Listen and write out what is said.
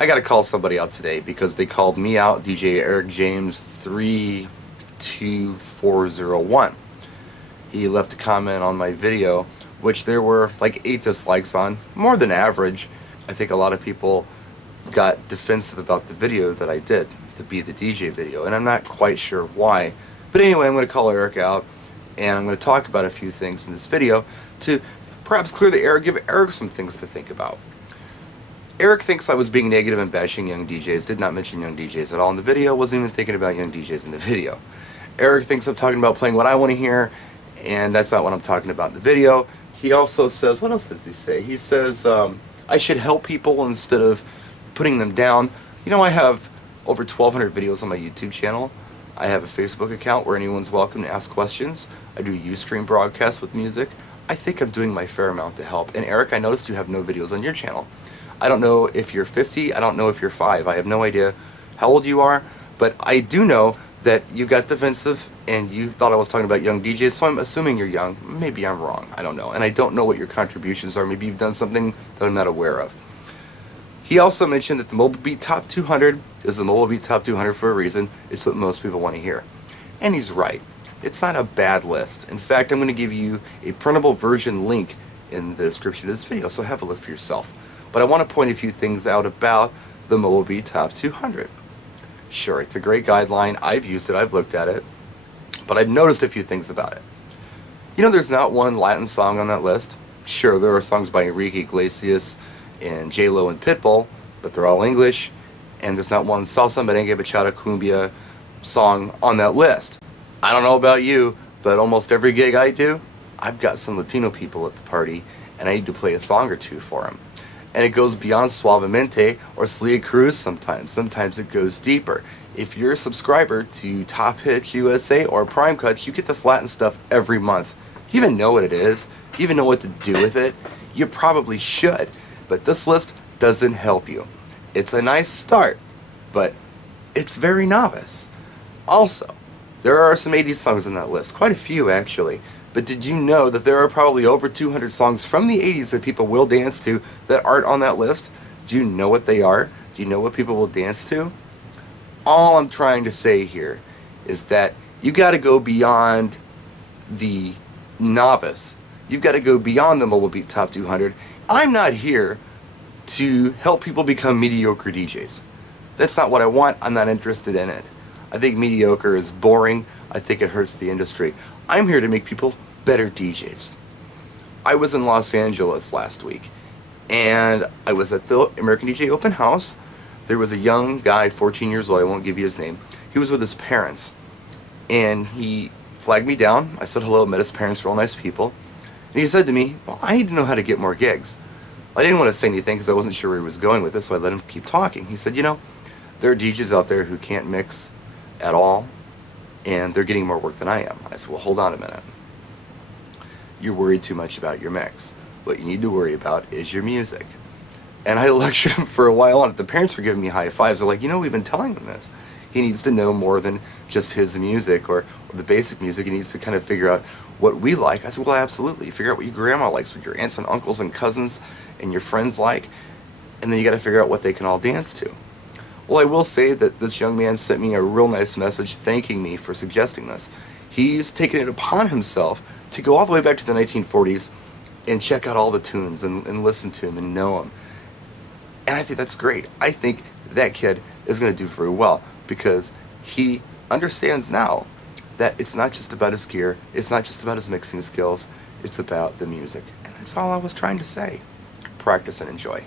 I gotta call somebody out today because they called me out, DJ Eric James 32401. He left a comment on my video, which there were like 8 dislikes on, more than average. I think a lot of people got defensive about the video that I did, the Be the DJ video, and I'm not quite sure why. But anyway, I'm going to call Eric out, and I'm going to talk about a few things in this video to perhaps clear the air, give Eric some things to think about. Eric thinks I was being negative and bashing young DJs, did not mention young DJs at all in the video, wasn't even thinking about young DJs in the video. Eric thinks I'm talking about playing what I want to hear, and that's not what I'm talking about in the video. He also says, what else does he say? He says I should help people instead of putting them down. You know, I have over 1,200 videos on my YouTube channel. I have a Facebook account where anyone's welcome to ask questions. I do Ustream broadcasts with music. I think I'm doing my fair amount to help. And Eric, I noticed you have no videos on your channel. I don't know if you're 50, I don't know if you're 5. I have no idea how old you are, but I do know that you got defensive and you thought I was talking about young DJs, so I'm assuming you're young. Maybe I'm wrong, I don't know. And I don't know what your contributions are. Maybe you've done something that I'm not aware of. He also mentioned that the Mobile Beat Top 200 is the Mobile Beat Top 200 for a reason. It's what most people want to hear. And he's right. It's not a bad list. In fact, I'm going to give you a printable version link in the description of this video, so have a look for yourself. But I want to point a few things out about the Mobile Beat Top 200. Sure, it's a great guideline. I've used it, I've looked at it, but I've noticed a few things about it. You know, there's not one Latin song on that list. Sure, there are songs by Enrique Iglesias and J-Lo and Pitbull, but they're all English, and there's not one salsa, merengue, bachata, cumbia song on that list. I don't know about you, but almost every gig I do, I've got some Latino people at the party, and I need to play a song or two for them. And it goes beyond Suavemente or Celia Cruz sometimes. Sometimes it goes deeper. If you're a subscriber to Top Hits USA or Prime Cuts, you get this Latin stuff every month. Do you even know what it is? Do you even know what to do with it? You probably should. But this list doesn't help you. It's a nice start, but it's very novice. Also, there are some 80s songs on that list. Quite a few, actually. But did you know that there are probably over 200 songs from the 80s that people will dance to that aren't on that list? Do you know what they are? Do you know what people will dance to? All I'm trying to say here is that you got to go beyond the novice. You've got to go beyond the Mobile Beat Top 200. I'm not here to help people become mediocre DJs. That's not what I want. I'm not interested in it. I think mediocre is boring. I think it hurts the industry. I'm here to make people better DJs. I was in Los Angeles last week, and I was at the American DJ Open House. There was a young guy, 14 years old, I won't give you his name. He was with his parents, and he flagged me down. I said hello, met his parents, were all nice people. And he said to me, well, I need to know how to get more gigs. I didn't want to say anything because I wasn't sure where he was going with this, so I let him keep talking. He said, you know, there are DJs out there who can't mix at all, and they're getting more work than I am. I said, well, hold on a minute. You're worried too much about your mix. What you need to worry about is your music. And I lectured him for a while on it. The parents were giving me high fives. They're like, you know, we've been telling him this. He needs to know more than just his music or the basic music. He needs to kind of figure out what we like. I said, well, absolutely. Figure out what your grandma likes, what your aunts and uncles and cousins and your friends like. And then you got to figure out what they can all dance to. Well, I will say that this young man sent me a real nice message thanking me for suggesting this. He's taken it upon himself to go all the way back to the 1940s and check out all the tunes and listen to them and know them. And I think that's great. I think that kid is going to do very well because he understands now that it's not just about his gear, it's not just about his mixing skills, it's about the music. And that's all I was trying to say. Practice and enjoy.